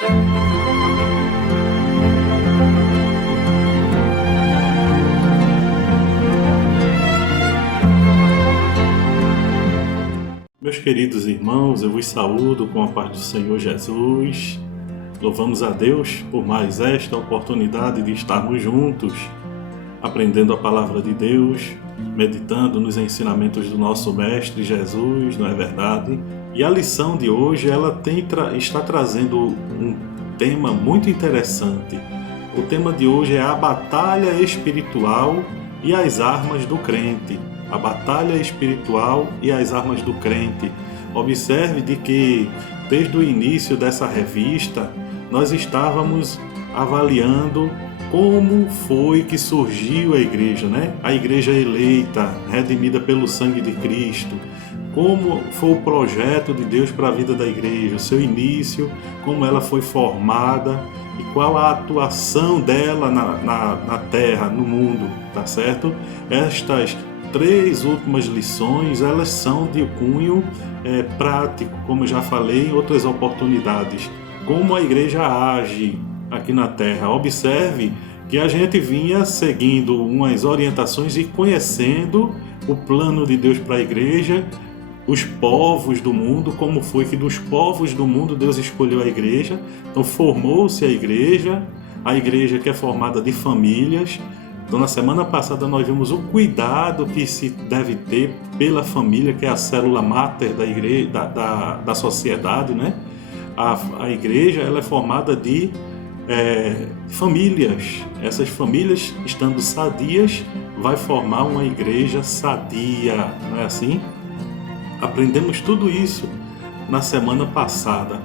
Meus queridos irmãos, eu vos saúdo com a paz do Senhor Jesus. Louvamos a Deus por mais esta oportunidade de estarmos juntos, aprendendo a palavra de Deus, meditando nos ensinamentos do nosso Mestre Jesus, não é verdade? E a lição de hoje está trazendo um tema muito interessante. O tema de hoje é a batalha espiritual e as armas do crente. A batalha espiritual e as armas do crente. Observe de que, desde o início dessa revista, nós estávamos avaliando como foi que surgiu a igreja, né? A igreja eleita, redimida pelo sangue de Cristo. Como foi o projeto de Deus para a vida da igreja, o seu início, como ela foi formada e qual a atuação dela na terra, no mundo, tá certo? Estas 3 últimas lições, elas são de cunho prático, como já falei em outras oportunidades. Como a igreja age aqui na Terra. Observe que a gente vinha seguindo umas orientações e conhecendo o plano de Deus para a igreja, os povos do mundo, como foi que dos povos do mundo Deus escolheu a igreja. Então formou-se a igreja que é formada de famílias. Então, na semana passada nós vimos o cuidado que se deve ter pela família, que é a célula máter da igreja, da sociedade, né? A igreja ela é formada de famílias. Essas famílias, estando sadias, vai formar uma igreja sadia, não é assim? Aprendemos tudo isso na semana passada.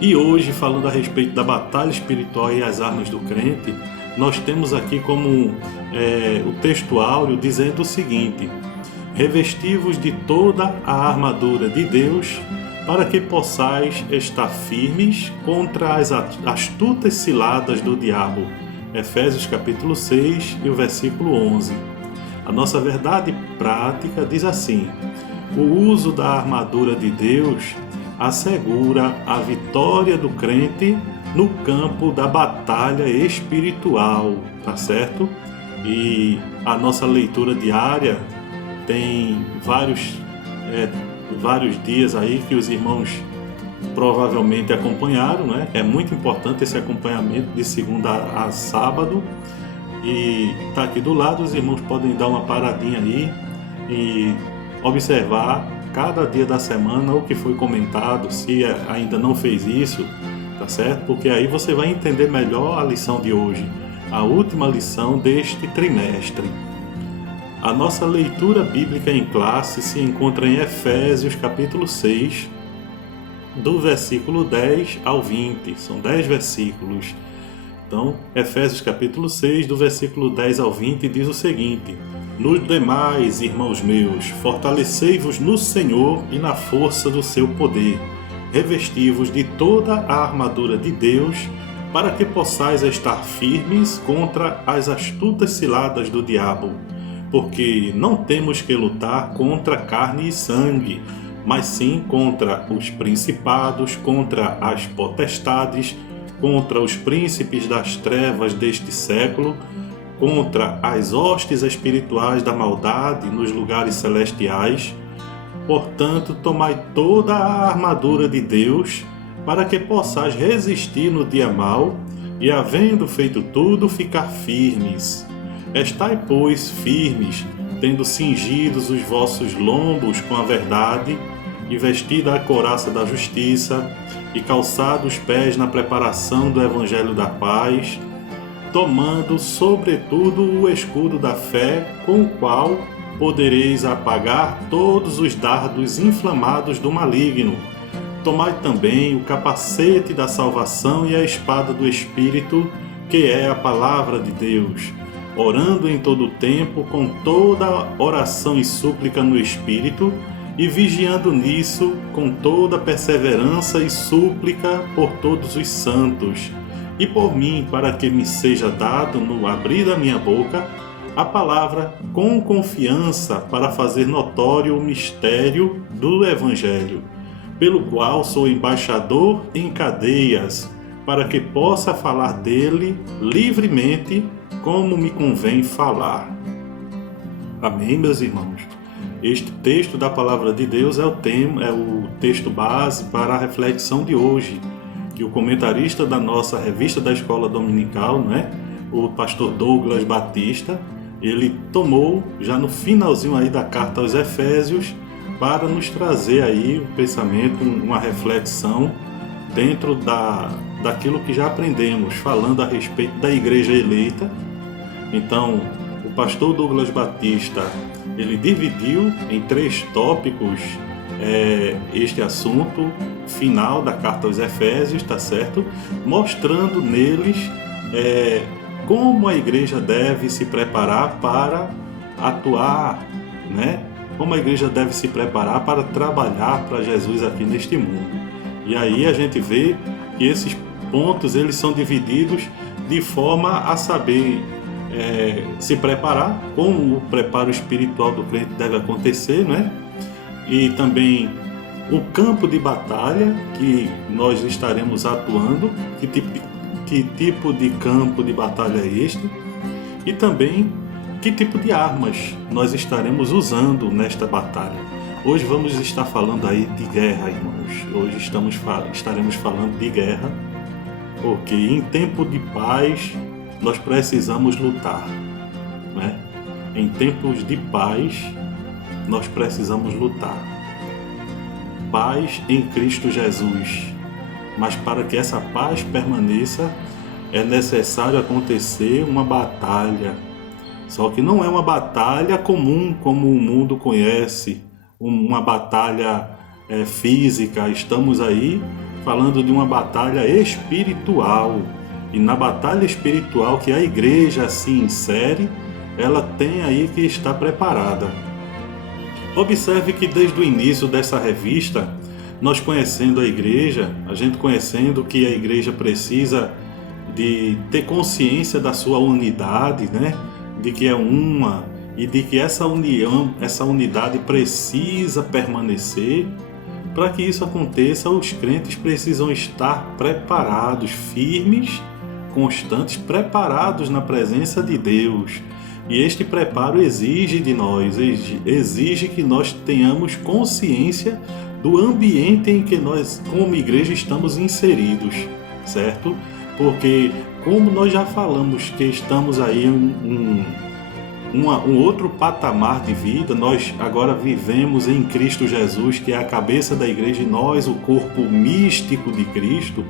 E hoje, falando a respeito da batalha espiritual e as armas do crente, nós temos aqui como o texto áureo dizendo o seguinte: revesti-vos de toda a armadura de Deus, para que possais estar firmes contra as astutas ciladas do diabo. Efésios capítulo 6 e o versículo 11. A nossa verdade prática diz assim: o uso da armadura de Deus assegura a vitória do crente no campo da batalha espiritual, tá certo? E a nossa leitura diária tem vários dias aí que os irmãos provavelmente acompanharam, né? É muito importante esse acompanhamento de segunda a sábado. E tá aqui do lado, os irmãos podem dar uma paradinha aí e observar cada dia da semana o que foi comentado, se ainda não fez isso, tá certo? Porque aí você vai entender melhor a lição de hoje, a última lição deste trimestre. A nossa leitura bíblica em classe se encontra em Efésios capítulo 6, do versículo 10 ao 20. São 10 versículos. Então, Efésios capítulo 6, do versículo 10 ao 20, diz o seguinte: nos demais, irmãos meus, fortalecei-vos no Senhor e na força do seu poder. Revesti-vos de toda a armadura de Deus, para que possais estar firmes contra as astutas ciladas do diabo. Porque não temos que lutar contra carne e sangue, mas sim contra os principados, contra as potestades, contra os príncipes das trevas deste século, contra as hostes espirituais da maldade nos lugares celestiais. Portanto, tomai toda a armadura de Deus, para que possais resistir no dia mau, e havendo feito tudo, ficar firmes. Estai, pois, firmes, tendo cingidos os vossos lombos com a verdade, e vestida a couraça da justiça, e calçados os pés na preparação do evangelho da paz, tomando, sobretudo, o escudo da fé, com o qual podereis apagar todos os dardos inflamados do maligno. Tomai também o capacete da salvação e a espada do Espírito, que é a palavra de Deus, orando em todo o tempo com toda oração e súplica no Espírito, e vigiando nisso com toda perseverança e súplica por todos os santos, e por mim, para que me seja dado, no abrir da minha boca, a palavra com confiança para fazer notório o mistério do Evangelho, pelo qual sou embaixador em cadeias, para que possa falar dele livremente, como me convém falar. Amém, meus irmãos? Este texto da Palavra de Deus é o texto base para a reflexão de hoje, que o comentarista da nossa revista da Escola Dominical, o pastor Douglas Batista, ele tomou já no finalzinho aí da carta aos Efésios para nos trazer aí um pensamento, uma reflexão dentro daquilo que já aprendemos, falando a respeito da igreja eleita. Então, o pastor Douglas Batista, ele dividiu em 3 tópicos este assunto final da carta aos Efésios, tá certo? Mostrando neles como a igreja deve se preparar para atuar, como a igreja deve se preparar para trabalhar para Jesus aqui neste mundo. E aí a gente vê que esses pontos eles são divididos de forma a saber se preparar, como o preparo espiritual do crente deve acontecer, E também o campo de batalha que nós estaremos atuando, que tipo de campo de batalha é este, e também que tipo de armas nós estaremos usando nesta batalha. Hoje vamos estar falando aí de guerra, irmãos. Hoje estaremos falando de guerra, porque em tempo de paz nós precisamos lutar, Em tempos de paz nós precisamos lutar. Paz em Cristo Jesus. Mas para que essa paz permaneça, é necessário acontecer uma batalha. Só que não é uma batalha comum como o mundo conhece, uma batalha física. Estamos aí falando de uma batalha espiritual. E na batalha espiritual que a igreja se insere, ela tem aí que estar preparada. Observe que desde o início dessa revista, nós conhecendo a igreja, a gente conhecendo que a igreja precisa de ter consciência da sua unidade, de que é uma, e de que essa união, essa unidade precisa permanecer. Para que isso aconteça, os crentes precisam estar preparados, firmes, constantes, preparados na presença de Deus. E este preparo exige de nós, exige que nós tenhamos consciência do ambiente em que nós, como igreja, estamos inseridos, certo? Porque, como nós já falamos que estamos aí em um outro patamar de vida, nós agora vivemos em Cristo Jesus, que é a cabeça da igreja, e nós, o corpo místico de Cristo.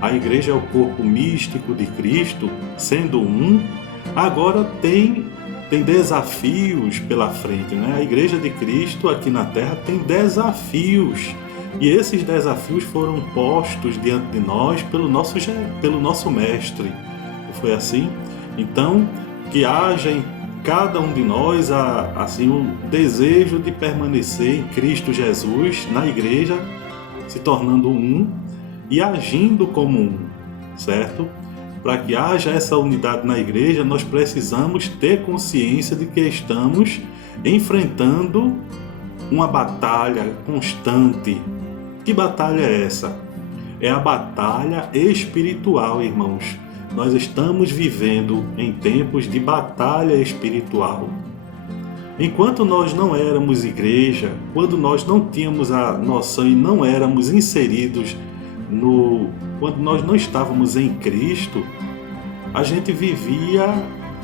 A igreja é o corpo místico de Cristo, sendo um. Agora tem desafios pela frente, A igreja de Cristo aqui na Terra tem desafios, e esses desafios foram postos diante de nós pelo nosso mestre. Foi assim? Então, que haja em cada um de nós assim um desejo de permanecer em Cristo Jesus, na igreja, se tornando um e agindo como um, certo? Para que haja essa unidade na igreja, nós precisamos ter consciência de que estamos enfrentando uma batalha constante. Que batalha é essa? É a batalha espiritual, irmãos. Nós estamos vivendo em tempos de batalha espiritual. Enquanto nós não éramos igreja, quando nós não tínhamos a noção e não éramos inseridos quando nós não estávamos em Cristo, a gente vivia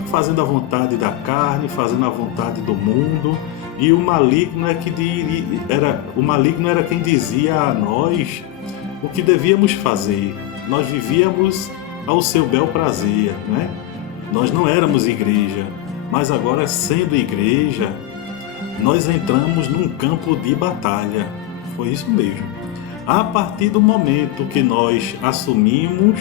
fazendo a vontade da carne, fazendo a vontade do mundo, e o maligno era quem dizia a nós o que devíamos fazer. Nós vivíamos ao seu bel prazer, Nós não éramos igreja, mas agora, sendo igreja, nós entramos num campo de batalha. Foi isso mesmo. A partir do momento que nós assumimos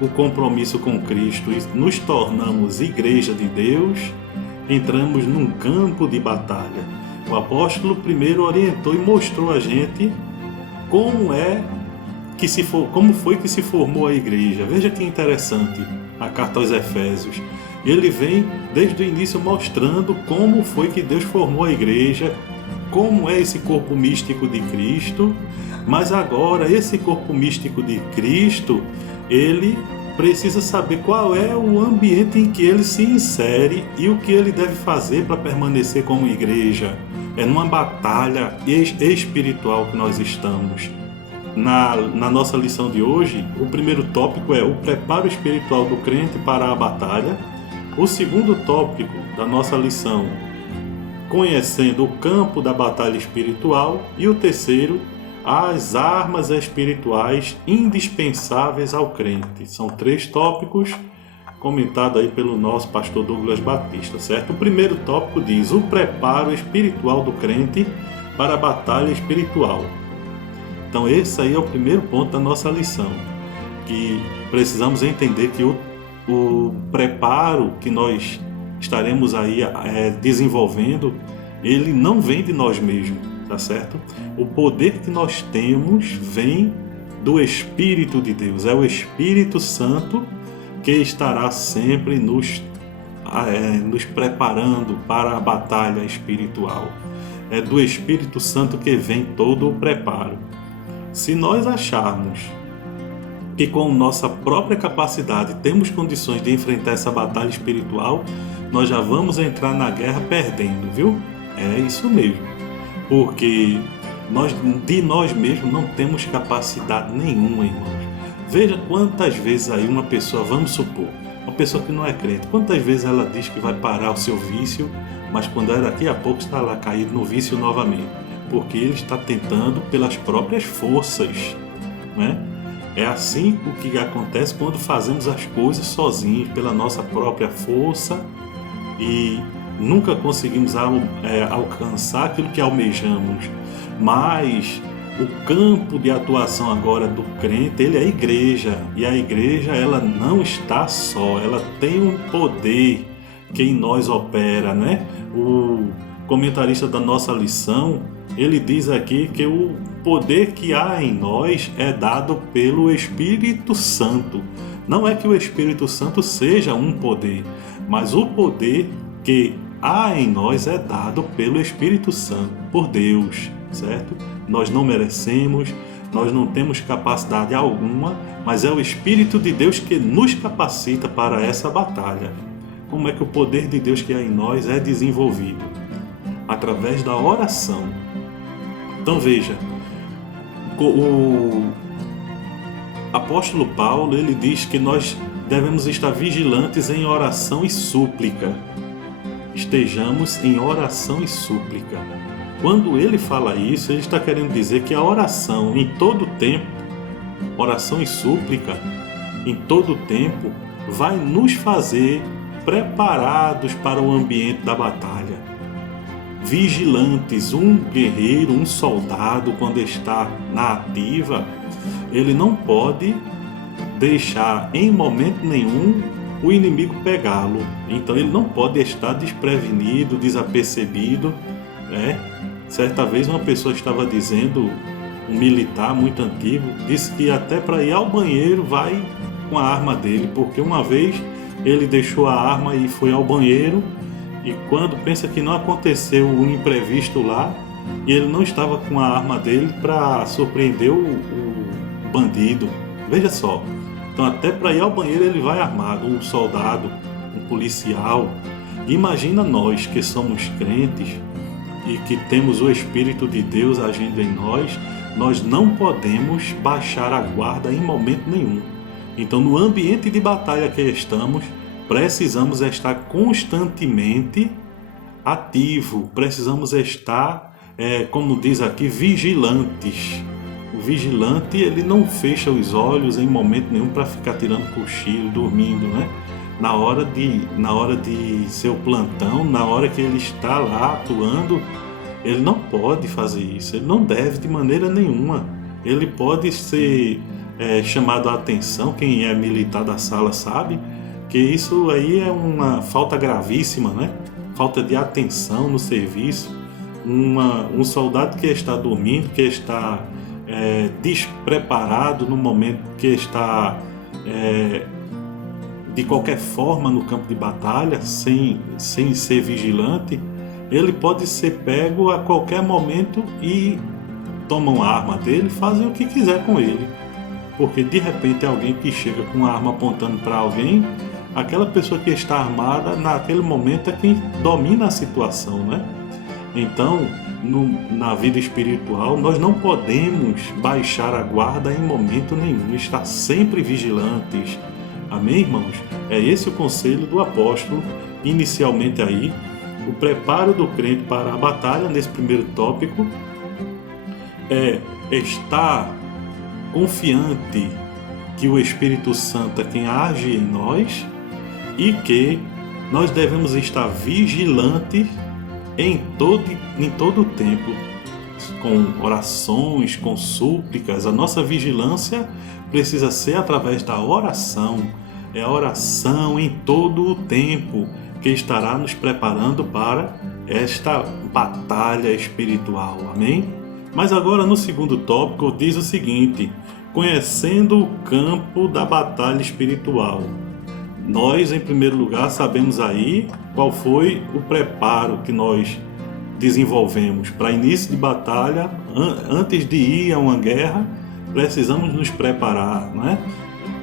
o compromisso com Cristo e nos tornamos igreja de Deus, entramos num campo de batalha. O apóstolo primeiro orientou e mostrou a gente como foi que se formou a igreja. Veja que interessante a carta aos Efésios. Ele vem desde o início mostrando como foi que Deus formou a igreja, como é esse corpo místico de Cristo. Mas agora esse corpo místico de Cristo, ele precisa saber qual é o ambiente em que ele se insere e o que ele deve fazer para permanecer como igreja. É numa batalha espiritual que nós estamos. Na nossa lição de hoje, o primeiro tópico é o preparo espiritual do crente para a batalha. O segundo tópico da nossa lição, conhecendo o campo da batalha espiritual. E o terceiro, as armas espirituais indispensáveis ao crente. São 3 tópicos comentados aí pelo nosso pastor Douglas Batista, certo? O primeiro tópico diz o preparo espiritual do crente para a batalha espiritual. Então esse aí é o primeiro ponto da nossa lição, que precisamos entender que o preparo que nós estaremos aí desenvolvendo, ele não vem de nós mesmos, tá certo? O poder que nós temos vem do Espírito de Deus, é o Espírito Santo que estará sempre nos preparando para a batalha espiritual. É do Espírito Santo que vem todo o preparo. Se nós acharmos que com nossa própria capacidade temos condições de enfrentar essa batalha espiritual, nós já vamos entrar na guerra perdendo, viu? É isso mesmo. Porque de nós mesmos não temos capacidade nenhuma, irmãos. Veja quantas vezes aí uma pessoa, vamos supor, uma pessoa que não é crente, quantas vezes ela diz que vai parar o seu vício, mas quando daqui a pouco está lá caído no vício novamente. Porque ele está tentando pelas próprias forças, né? É assim o que acontece quando fazemos as coisas sozinhos, pela nossa própria força, e nunca conseguimos alcançar aquilo que almejamos. Mas o campo de atuação agora do crente, ele é a igreja, e a igreja ela não está só, ela tem um poder que em nós opera, né? O comentarista da nossa lição, ele diz aqui que o poder que há em nós é dado pelo Espírito Santo. Não é que o Espírito Santo seja um poder, mas o poder que há em nós é dado pelo Espírito Santo, por Deus, certo? Nós não merecemos, nós não temos capacidade alguma, mas é o Espírito de Deus que nos capacita para essa batalha. Como é que o poder de Deus que há em nós é desenvolvido? Através da oração. Então veja, o apóstolo Paulo, ele diz que nós devemos estar vigilantes em oração e súplica. Estejamos em oração e súplica. Quando ele fala isso, ele está querendo dizer que a oração em todo tempo, oração e súplica em todo tempo, vai nos fazer preparados para o ambiente da batalha. Vigilantes, um guerreiro, um soldado, quando está na ativa, ele não pode deixar em momento nenhum o inimigo pegá-lo. Então ele não pode estar desprevenido, desapercebido, né? Certa vez uma pessoa estava dizendo, um militar muito antigo, disse que até para ir ao banheiro vai com a arma dele, porque uma vez ele deixou a arma e foi ao banheiro, e quando pensa que não aconteceu o imprevisto lá, e ele não estava com a arma dele para surpreender o bandido. Veja só. Então até para ir ao banheiro ele vai armado, um soldado, um policial. Imagina nós que somos crentes e que temos o Espírito de Deus agindo em nós não podemos baixar a guarda em momento nenhum. Então no ambiente de batalha que estamos, precisamos estar constantemente ativo, precisamos estar, como diz aqui, vigilantes. O vigilante, ele não fecha os olhos em momento nenhum para ficar tirando cochilo, dormindo, né? Na hora de seu plantão, na hora que ele está lá atuando, ele não pode fazer isso, ele não deve de maneira nenhuma. Ele pode ser chamado a atenção, quem é militar da sala sabe, que isso aí é uma falta gravíssima, né? Falta de atenção no serviço. Um soldado que está dormindo, que está despreparado no momento que está de qualquer forma no campo de batalha, sem ser vigilante, ele pode ser pego a qualquer momento e tomam a arma dele e fazem o que quiser com ele. porque de repente é alguém que chega com uma arma apontando para alguém, aquela pessoa que está armada naquele momento é quem domina a situação, né? Então, na vida espiritual, nós não podemos baixar a guarda em momento nenhum, estar sempre vigilantes. Amém, irmãos? É esse o conselho do apóstolo, inicialmente aí, o preparo do crente para a batalha, nesse primeiro tópico, é estar confiante que o Espírito Santo é quem age em nós e que nós devemos estar vigilantes em todo o tempo, com orações, com súplicas. A nossa vigilância precisa ser através da oração. É a oração em todo o tempo que estará nos preparando para esta batalha espiritual. Amém? Mas agora no segundo tópico diz o seguinte: conhecendo o campo da batalha espiritual. Nós, em primeiro lugar, sabemos aí qual foi o preparo que nós desenvolvemos para início de batalha. Antes de ir a uma guerra, precisamos nos preparar, né?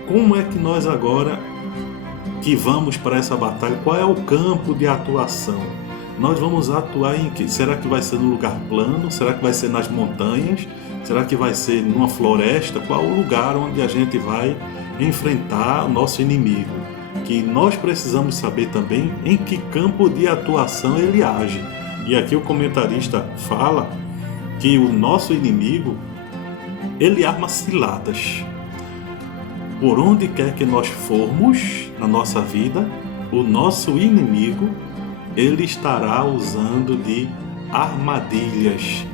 Como é que nós agora que vamos para essa batalha, qual é o campo de atuação? Nós vamos atuar em que? Será que vai ser no lugar plano? Será que vai ser nas montanhas? Será que vai ser numa floresta? Qual o lugar onde a gente vai enfrentar o nosso inimigo? Que nós precisamos saber também em que campo de atuação ele age. E aqui o comentarista fala que o nosso inimigo, ele arma ciladas. Por onde quer que nós formos na nossa vida, o nosso inimigo, ele estará usando de armadilhas,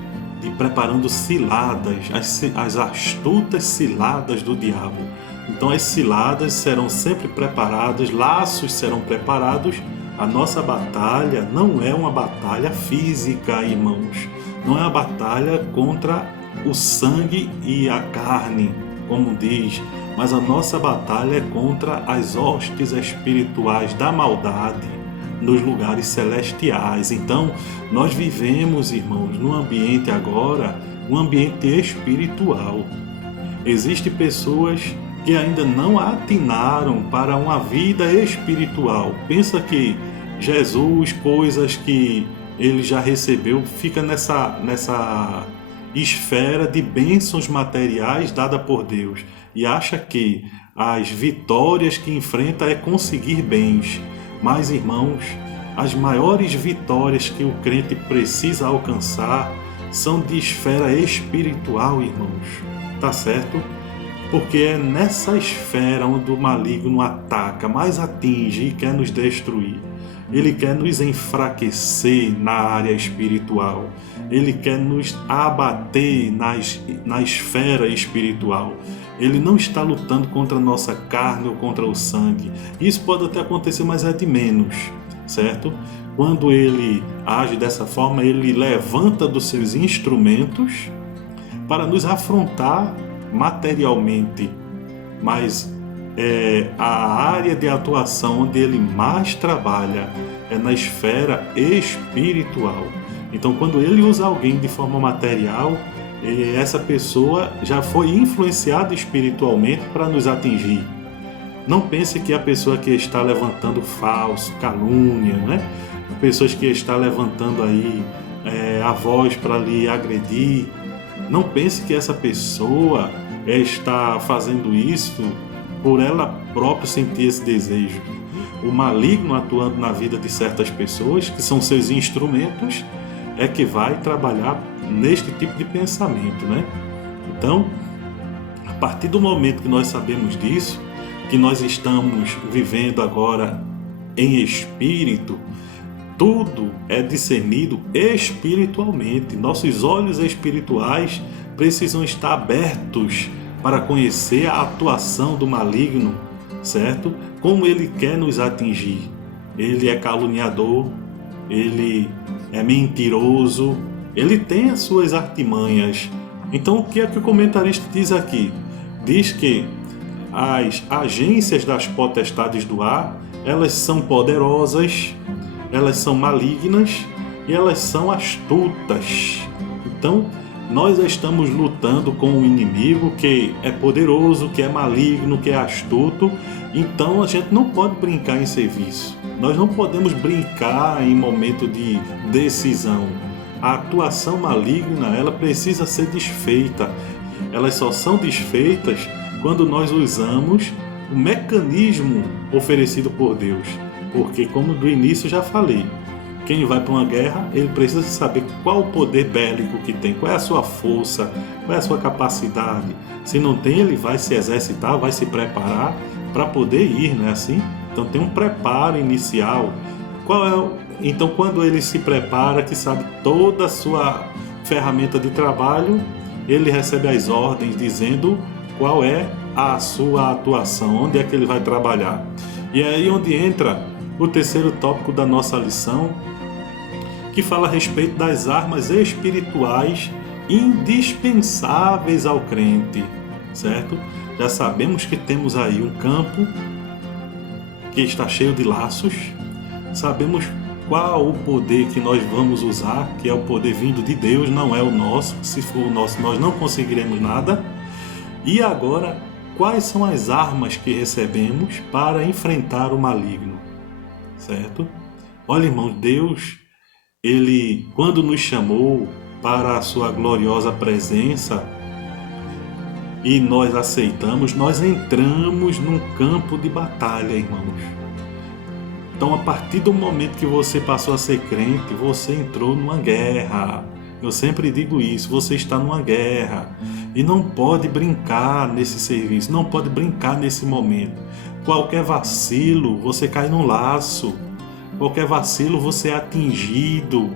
de preparando ciladas, as astutas ciladas do diabo. Então as ciladas serão sempre preparadas, laços serão preparados. A nossa batalha não é uma batalha física, irmãos. Não é uma batalha contra o sangue e a carne, como diz, mas a nossa batalha é contra as hostes espirituais da maldade nos lugares celestiais. Então, nós vivemos, irmãos, num ambiente agora, um ambiente espiritual. Existem pessoas que ainda não atinaram para uma vida espiritual. Pensa que Jesus, coisas que ele já recebeu, fica nessa esfera de bênçãos materiais dada por Deus e acha que as vitórias que enfrenta é conseguir bens. Mas, irmãos, as maiores vitórias que o crente precisa alcançar são de esfera espiritual, irmãos. Tá certo? Porque é nessa esfera onde o maligno ataca, mais atinge e quer nos destruir. Ele quer nos enfraquecer na área espiritual. Ele quer nos abater na esfera espiritual. Ele não está lutando contra a nossa carne ou contra o sangue. Isso pode até acontecer, mas é de menos, certo? Quando ele age dessa forma, ele levanta dos seus instrumentos para nos afrontar materialmente, mas a área de atuação onde ele mais trabalha é na esfera espiritual. Então, quando ele usa alguém de forma material, essa pessoa já foi influenciada espiritualmente para nos atingir. Não pense que a pessoa que está levantando falso, calúnia, né? Pessoas que está levantando aí a voz para lhe agredir, não pense que essa pessoa está fazendo isso por ela própria sentir esse desejo. O maligno atuando na vida de certas pessoas, que são seus instrumentos, é que vai trabalhar neste tipo de pensamento, né? Então, a partir do momento que nós sabemos disso, que nós estamos vivendo agora em espírito, tudo é discernido espiritualmente. Nossos olhos espirituais precisam estar abertos para conhecer a atuação do maligno, certo? Como ele quer nos atingir. Ele é caluniador, ele é mentiroso, ele tem as suas artimanhas. Então, o que é que o comentarista diz aqui? Diz que as agências das potestades do ar, elas são poderosas, elas são malignas e elas são astutas. Então, nós estamos lutando com um inimigo que é poderoso, que é maligno, que é astuto. Então a gente não pode brincar em serviço. Nós não podemos brincar em momento de decisão. A atuação maligna, ela precisa ser desfeita. Elas só são desfeitas quando nós usamos o mecanismo oferecido por Deus. Porque, como do início já falei, quem vai para uma guerra, ele precisa saber qual o poder bélico que tem, qual é a sua força, qual é a sua capacidade. Se não tem, ele vai se exercitar, vai se preparar para poder ir, não é assim? Então tem um preparo inicial. Então, quando ele se prepara, que sabe toda a sua ferramenta de trabalho, ele recebe as ordens dizendo qual é a sua atuação, onde é que ele vai trabalhar. E é aí onde entra o terceiro tópico da nossa lição, que fala a respeito das armas espirituais indispensáveis ao crente, certo? Já sabemos que temos aí um campo que está cheio de laços, sabemos qual o poder que nós vamos usar, que é o poder vindo de Deus, não é o nosso. Se for o nosso, nós não conseguiremos nada. E agora, quais são as armas que recebemos para enfrentar o maligno, certo? Olha, irmãos, Deus, Ele, quando nos chamou para a sua gloriosa presença e nós aceitamos, nós entramos num campo de batalha, irmãos. Então, a partir do momento que você passou a ser crente, você entrou numa guerra. Eu sempre digo isso, você está numa guerra e não pode brincar nesse serviço, não pode brincar nesse momento. Qualquer vacilo, você cai num laço. Qualquer vacilo, você é atingido,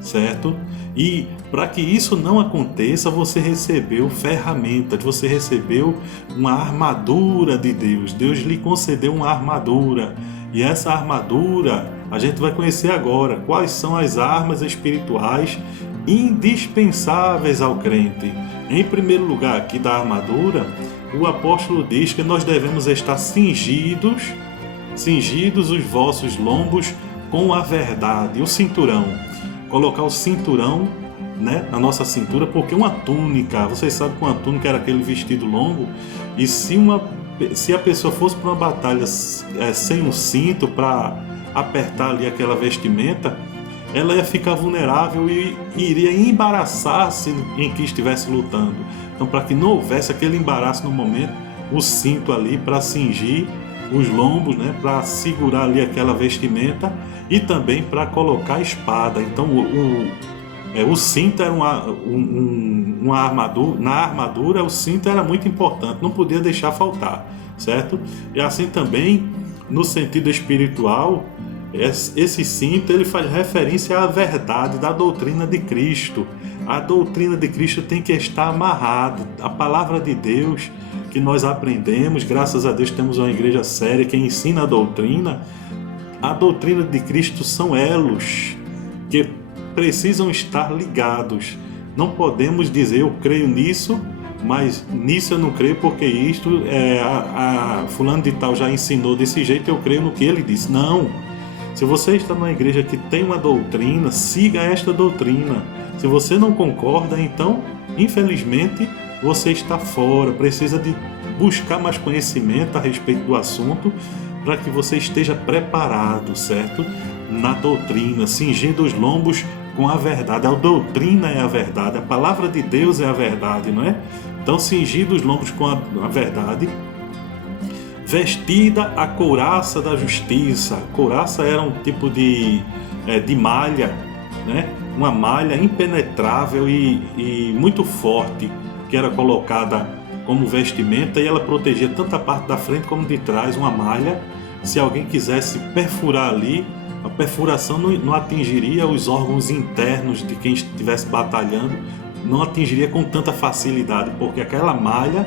certo? E para que isso não aconteça, você recebeu ferramentas, você recebeu uma armadura de Deus. Deus lhe concedeu uma armadura. E essa armadura a gente vai conhecer agora. Quais são as armas espirituais indispensáveis ao crente? Em primeiro lugar, aqui da armadura, o apóstolo diz que nós devemos estar cingidos os vossos lombos com a verdade, o cinturão. Colocar o cinturão, né, na nossa cintura, porque uma túnica, vocês sabem que uma túnica era aquele vestido longo, e se a pessoa fosse para uma batalha sem um cinto para apertar ali aquela vestimenta, ela ia ficar vulnerável e iria embaraçar-se em que estivesse lutando. Então, para que não houvesse aquele embaraço no momento, o cinto ali para cingir os lombos, né, para segurar ali aquela vestimenta e também para colocar a espada. Então, o cinto era uma armadura. Na armadura, o cinto era muito importante, não podia deixar faltar, certo? E assim também, no sentido espiritual, esse cinto ele faz referência à verdade da doutrina de Cristo. A doutrina de Cristo tem que estar amarrada. A palavra de Deus que nós aprendemos, graças a Deus temos uma igreja séria que ensina a doutrina. A doutrina de Cristo são elos que precisam estar ligados. Não podemos dizer eu creio nisso, mas nisso eu não creio porque isto fulano de tal já ensinou desse jeito, eu creio no que ele disse. Não. Se você está numa igreja que tem uma doutrina, siga esta doutrina. Se você não concorda, então, infelizmente, você está fora. Precisa de buscar mais conhecimento a respeito do assunto para que você esteja preparado, certo? Na doutrina, cingindo os lombos com a verdade. A doutrina é a verdade, a palavra de Deus é a verdade, não é? Então, cingindo os lombos com a verdade, vestida a couraça da justiça. A couraça era um tipo de malha, né? Uma malha impenetrável e muito forte, que era colocada como vestimenta e ela protegia tanto a parte da frente como de trás, uma malha. Se alguém quisesse perfurar ali, a perfuração não atingiria os órgãos internos de quem estivesse batalhando, não atingiria com tanta facilidade, porque aquela malha,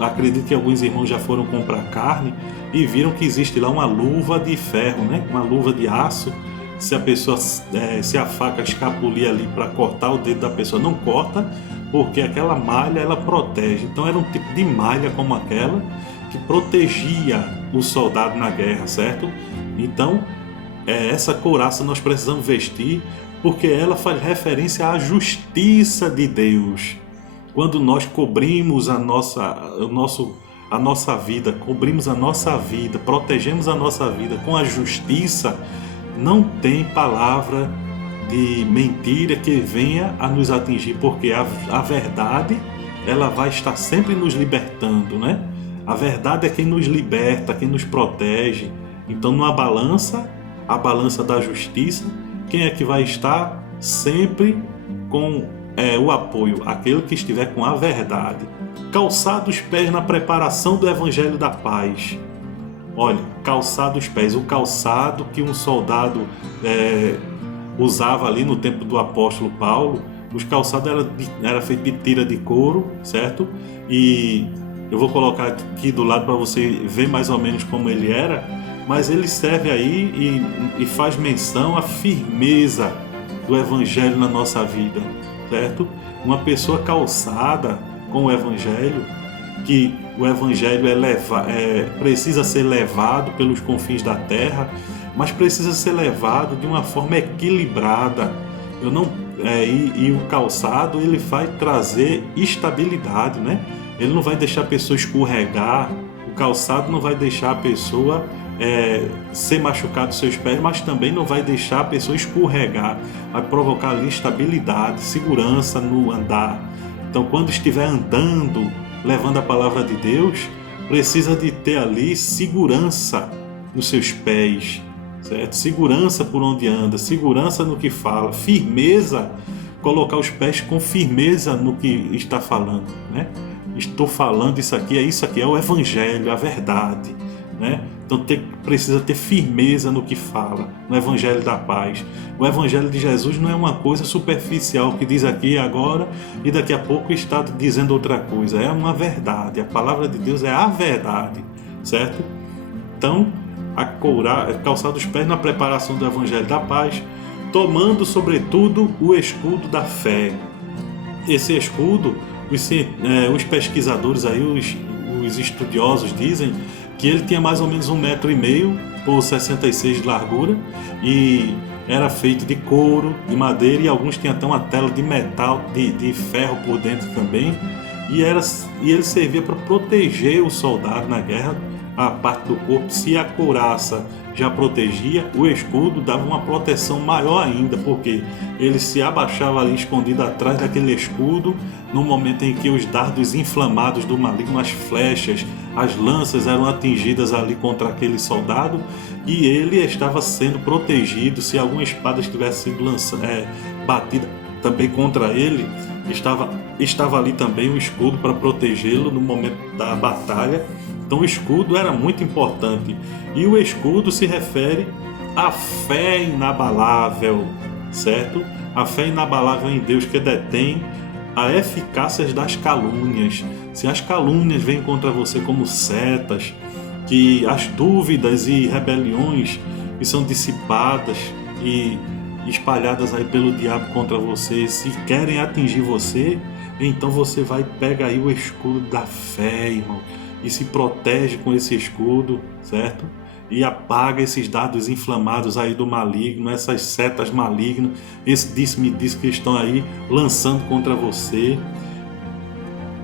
acredito que alguns irmãos já foram comprar carne e viram que existe lá uma luva de ferro, né? Uma luva de aço. Se a pessoa, se a faca escapulir ali para cortar o dedo da pessoa, não corta, porque aquela malha ela protege. Então era um tipo de malha como aquela que protegia o soldado na guerra, certo? Então essa couraça nós precisamos vestir porque ela faz referência à justiça de Deus. Quando nós cobrimos a nossa vida, protegemos a nossa vida com a justiça, não tem palavra de mentira que venha a nos atingir, porque a verdade, ela vai estar sempre nos libertando, né? A verdade é quem nos liberta, quem nos protege. Então, numa balança, a balança da justiça, quem é que vai estar sempre com o apoio? Aquele que estiver com a verdade. Calçar os pés na preparação do Evangelho da Paz. Olha, calçar os pés, o calçado que um soldado usava ali no tempo do apóstolo Paulo. Os calçados era feito de tira de couro, certo? E eu vou colocar aqui do lado para você ver mais ou menos como ele era, mas ele serve aí e faz menção à firmeza do Evangelho na nossa vida, certo? Uma pessoa calçada com o Evangelho, que o Evangelho precisa ser levado pelos confins da terra, mas precisa ser levado de uma forma equilibrada. E o calçado, ele vai trazer estabilidade, né? Ele não vai deixar a pessoa escorregar, o calçado não vai deixar a pessoa ser machucado os seus pés, mas também não vai deixar a pessoa escorregar, vai provocar ali estabilidade, segurança no andar. Então, quando estiver andando, levando a palavra de Deus, precisa de ter ali segurança nos seus pés, certo? Segurança por onde anda, segurança no que fala, firmeza, colocar os pés com firmeza no que está falando, né? Estou falando isso aqui é o Evangelho, a verdade, né? Então precisa ter firmeza no que fala, no Evangelho da Paz. O Evangelho de Jesus não é uma coisa superficial que diz aqui agora e daqui a pouco está dizendo outra coisa. É uma verdade, a palavra de Deus é a verdade, certo? Então, calçar os pés na preparação do Evangelho da Paz, tomando sobretudo o escudo da fé. Esse escudo, os pesquisadores aí, os estudiosos dizem que ele tinha mais ou menos 1,5 m por 66 de largura e era feito de couro, de madeira, e alguns tinham até uma tela de metal, de ferro por dentro também, e ele servia para proteger o soldado na guerra, a parte do corpo. Se a couraça já protegia, o escudo dava uma proteção maior ainda, porque ele se abaixava ali escondido atrás daquele escudo no momento em que os dardos inflamados do maligno, as flechas, as lanças eram atingidas ali contra aquele soldado, e ele estava sendo protegido. Se alguma espada estivesse sido batida também contra ele, estava ali também o escudo para protegê-lo no momento da batalha. Então o escudo era muito importante, e o escudo se refere à fé inabalável, certo? A fé inabalável em Deus, que detém a eficácia das calúnias. Se as calúnias vêm contra você como setas, que as dúvidas e rebeliões que são dissipadas e espalhadas aí pelo diabo contra você, se querem atingir você, então você pega aí o escudo da fé, irmão, e se protege com esse escudo, certo? E apaga esses dardos inflamados aí do maligno, essas setas malignas, esse disse-me-disse que estão aí lançando contra você.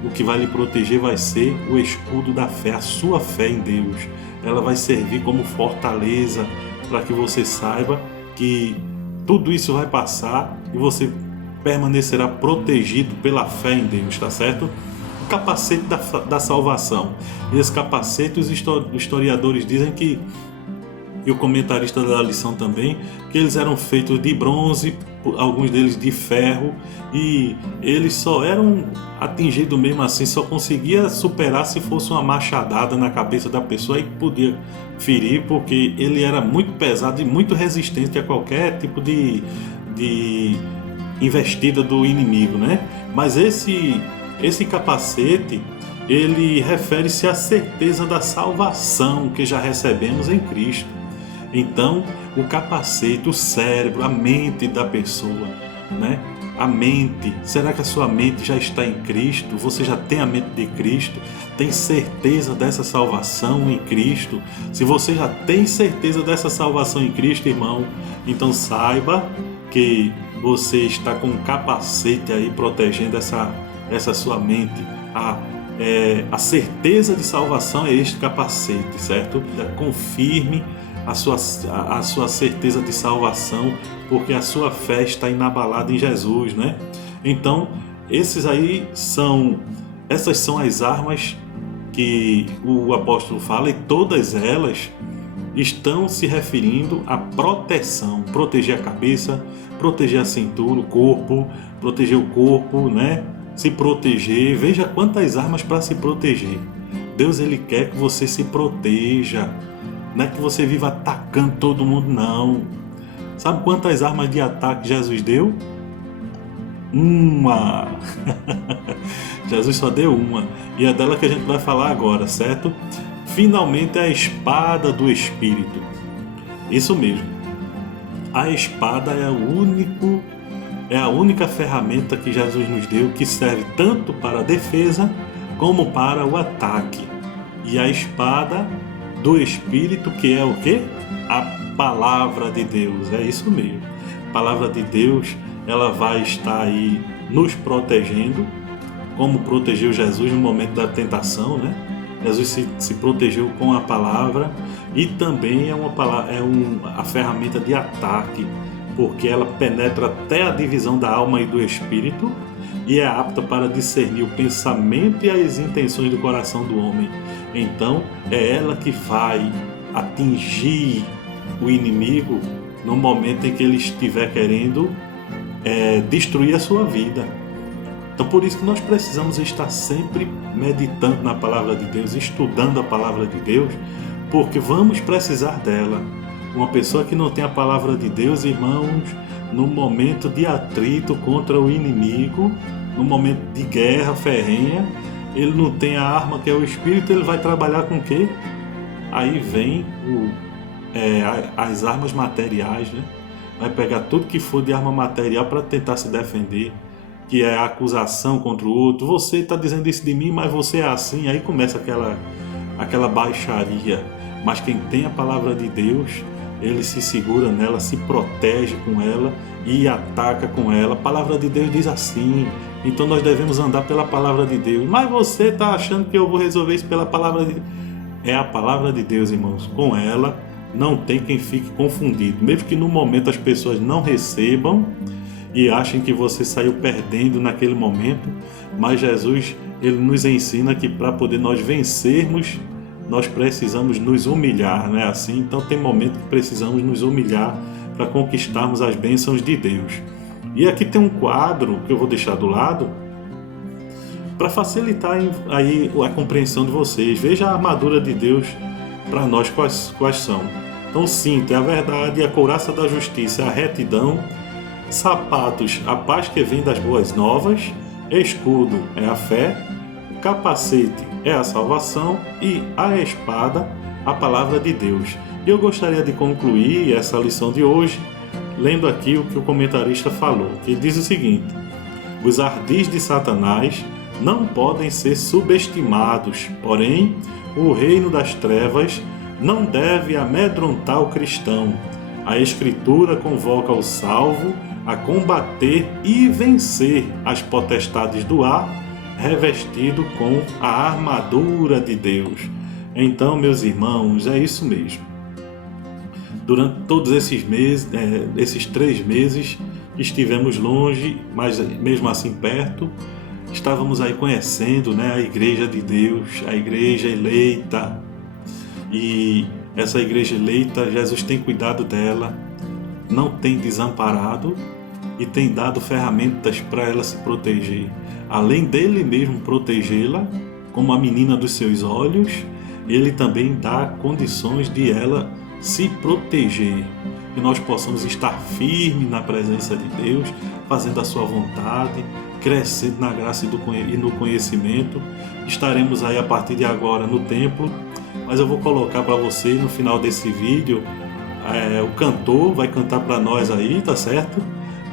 O que vai lhe proteger vai ser o escudo da fé, a sua fé em Deus. Ela vai servir como fortaleza para que você saiba que tudo isso vai passar e você permanecerá protegido pela fé em Deus, tá certo? O capacete da salvação. Esse capacete, os historiadores dizem que, e o comentarista da lição também, que eles eram feitos de bronze, alguns deles de ferro, e eles só eram atingidos mesmo assim, só conseguia superar se fosse uma machadada na cabeça da pessoa, e podia ferir, porque ele era muito pesado e muito resistente a qualquer tipo de investida do inimigo, né? Mas esse capacete, ele refere-se à certeza da salvação que já recebemos em Cristo. Então, o capacete, o cérebro, a mente da pessoa, né? A mente, será que a sua mente já está em Cristo? Você já tem a mente de Cristo? Tem certeza dessa salvação em Cristo? Se você já tem certeza dessa salvação em Cristo, irmão, então saiba que você está com um capacete aí protegendo essa sua mente. A certeza de salvação é este capacete, certo? Confirme a sua certeza de salvação, porque a sua fé está inabalada em Jesus, né? Então, essas são as armas que o apóstolo fala, e todas elas estão se referindo à proteção, proteger a cabeça, proteger a cintura, o corpo, proteger o corpo, né? Se proteger. Veja quantas armas para se proteger. Deus, ele quer que você se proteja, não é que você viva atacando todo mundo, não. Sabe quantas armas de ataque Jesus deu? Uma. Jesus só deu uma, e é dela que a gente vai falar agora, certo? Finalmente, a espada do Espírito. Isso mesmo. A espada é a única ferramenta que Jesus nos deu que serve tanto para a defesa como para o ataque. E a espada do Espírito, que é o quê? A palavra de Deus. É isso mesmo. A palavra de Deus, ela vai estar aí nos protegendo, como protegeu Jesus no momento da tentação, né? Jesus se protegeu com a palavra, e também a ferramenta de ataque, porque ela penetra até a divisão da alma e do espírito e é apta para discernir o pensamento e as intenções do coração do homem. Então, é ela que vai atingir o inimigo no momento em que ele estiver querendo destruir a sua vida. Então, por isso que nós precisamos estar sempre meditando na palavra de Deus, estudando a palavra de Deus, porque vamos precisar dela. Uma pessoa que não tem a palavra de Deus, irmãos, no momento de atrito contra o inimigo, no momento de guerra ferrenha, ele não tem a arma que é o Espírito, ele vai trabalhar com o quê? Aí vem as armas materiais, né? Vai pegar tudo que for de arma material para tentar se defender, que é a acusação contra o outro. Você está dizendo isso de mim, mas você é assim. Aí começa aquela baixaria. Mas quem tem a palavra de Deus, ele se segura nela, se protege com ela e ataca com ela. A palavra de Deus diz assim. Então nós devemos andar pela palavra de Deus. Mas você está achando que eu vou resolver isso pela palavra de Deus? É a palavra de Deus, irmãos. Com ela não tem quem fique confundido. Mesmo que no momento as pessoas não recebam e achem que você saiu perdendo naquele momento, mas Jesus, ele nos ensina que para poder nós vencermos, nós precisamos nos humilhar, não é assim? Então tem momento que precisamos nos humilhar para conquistarmos as bênçãos de Deus. E aqui tem um quadro que eu vou deixar do lado para facilitar aí a compreensão de vocês. Veja a armadura de Deus para nós, quais são. Então, cinto é a verdade, a couraça da justiça é a retidão, sapatos, a paz que vem das boas novas, escudo é a fé, capacete é a salvação e a espada, a palavra de Deus. E eu gostaria de concluir essa lição de hoje lendo aqui o que o comentarista falou, que diz o seguinte: os ardis de Satanás não podem ser subestimados, porém, o reino das trevas não deve amedrontar o cristão. A Escritura convoca o salvo a combater e vencer as potestades do ar, revestido com a armadura de Deus. Então, meus irmãos, é isso mesmo. Durante todos esses meses, esses 3 meses, estivemos longe, mas mesmo assim perto. Estávamos aí conhecendo, né, a igreja de Deus, a igreja eleita. E essa igreja eleita, Jesus tem cuidado dela, não tem desamparado e tem dado ferramentas para ela se proteger. Além dele mesmo protegê-la, como a menina dos seus olhos, ele também dá condições de ela se proteger. Que nós possamos estar firmes na presença de Deus, fazendo a sua vontade, crescendo na graça e no conhecimento. Estaremos aí a partir de agora no templo, mas eu vou colocar para você no final desse vídeo, o cantor vai cantar para nós aí, tá certo?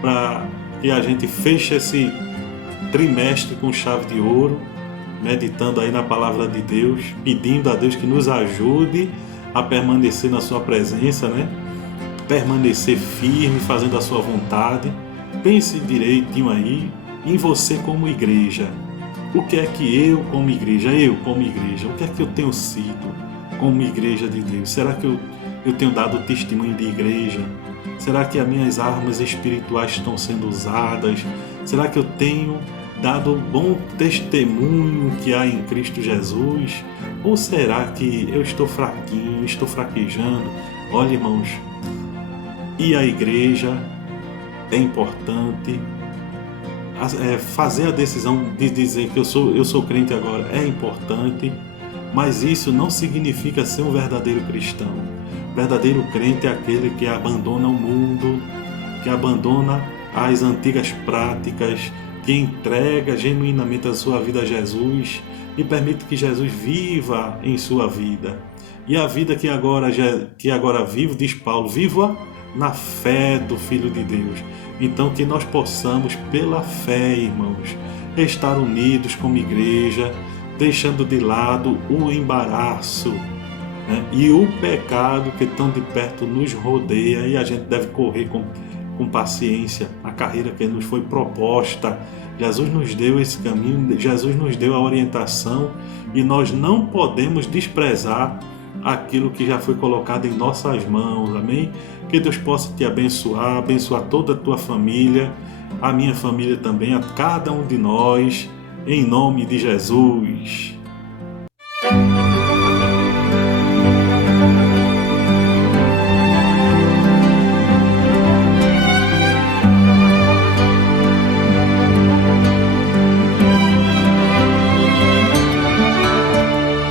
Para que a gente feche esse trimestre com chave de ouro, meditando aí na palavra de Deus, pedindo a Deus que nos ajude a permanecer na sua presença, né? Permanecer firme, fazendo a sua vontade, pense direitinho aí em você como igreja. O que é que eu como igreja, o que é que eu tenho sido como igreja de Deus? Será que eu tenho dado testemunho de igreja? Será que as minhas armas espirituais estão sendo usadas? Será que eu tenho dado bom testemunho que há em Cristo Jesus? Ou será que eu estou fraquinho, estou fraquejando? Olha, irmãos, ir à igreja é importante. Fazer a decisão de dizer que eu sou crente agora é importante, mas isso não significa ser um verdadeiro cristão. O verdadeiro crente é aquele que abandona o mundo, que abandona as antigas práticas, que entrega genuinamente a sua vida a Jesus e permite que Jesus viva em sua vida. E a vida que agora vivo, diz Paulo, viva na fé do Filho de Deus. Então que nós possamos, pela fé, irmãos, estar unidos como igreja, deixando de lado o embaraço, né, e o pecado que tão de perto nos rodeia, e a gente deve correr com paciência a carreira que nos foi proposta. Jesus nos deu esse caminho, Jesus nos deu a orientação, e nós não podemos desprezar aquilo que já foi colocado em nossas mãos, amém? Que Deus possa te abençoar toda a tua família, a minha família também, a cada um de nós, em nome de Jesus.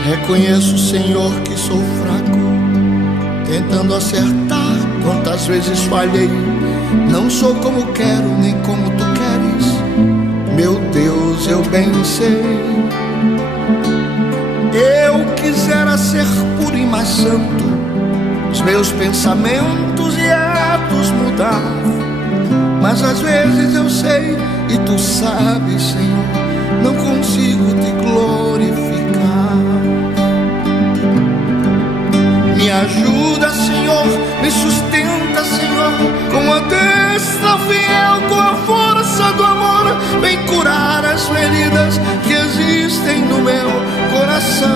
Reconheço, Senhor, que sou fraco, tentando acertar quantas vezes falhei. Não sou como quero, nem como tu queres, meu Deus, eu bem sei. Eu quisera ser puro e mais santo, os meus pensamentos e atos mudar, mas às vezes eu sei, e tu sabes, Senhor, não consigo te glorificar. Me ajuda, Senhor, me sustenta, Senhor, com a destra fiel, com a força do amor, vem curar as feridas que existem no meu coração.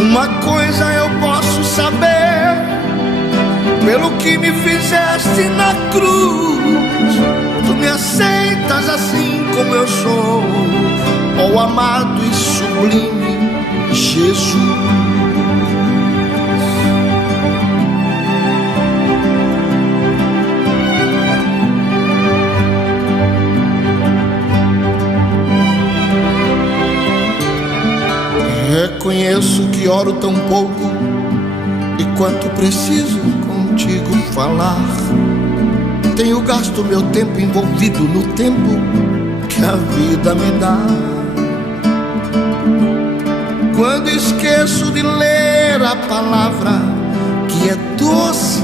Uma coisa eu posso saber, pelo que me fizeste na cruz, tu me aceitas assim como eu sou, ó amado e sublime Jesus. Reconheço que oro tão pouco e quanto preciso contigo falar. Tenho gasto meu tempo envolvido no tempo que a vida me dá. Quando esqueço de ler a palavra, que é doce,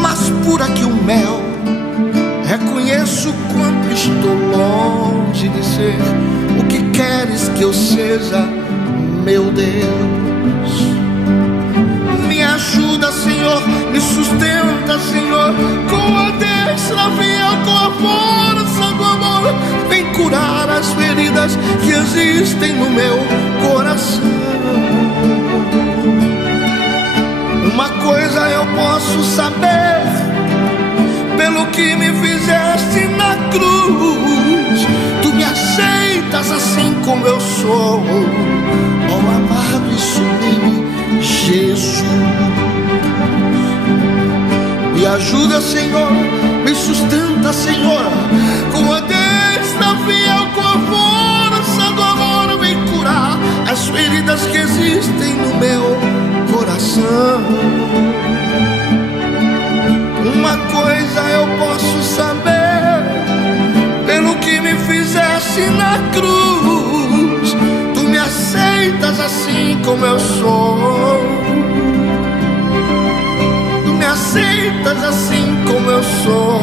mas pura que o mel, reconheço quanto estou longe de ser o que queres que eu seja, meu Deus. Me ajuda, Senhor, me sustenta, Senhor, com a destra fiel, com a força do amor, vem curar as feridas que existem no meu coração. Uma coisa eu posso saber, pelo que me fizeste na cruz, tu me aceitas assim como eu sou, ó amado e sublime Jesus. Me ajuda, Senhor, me sustenta, Senhor, com a destra fiel, com a força do amor, vem curar as feridas que existem no meu coração. Uma coisa eu posso saber, pelo que me fizeste na cruz, tu me aceitas assim como eu sou, tu me aceitas assim como eu sou,